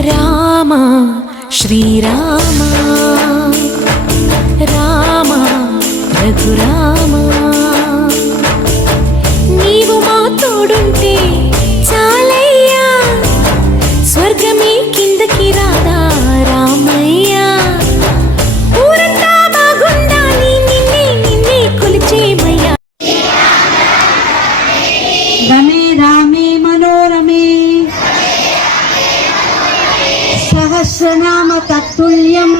రామ శ్రీరామ రామ రఘురామ నీవు మా తోడుంటే చాలయ్యా స్వర్గమే కిందకి రాదా రామయ్యా ఊరంతా బాగుండాలి నిన్నే నిన్నే కొలిచేమయ్యా రమే రామే మనోరమే సహస్రనామ తత్తుల్యం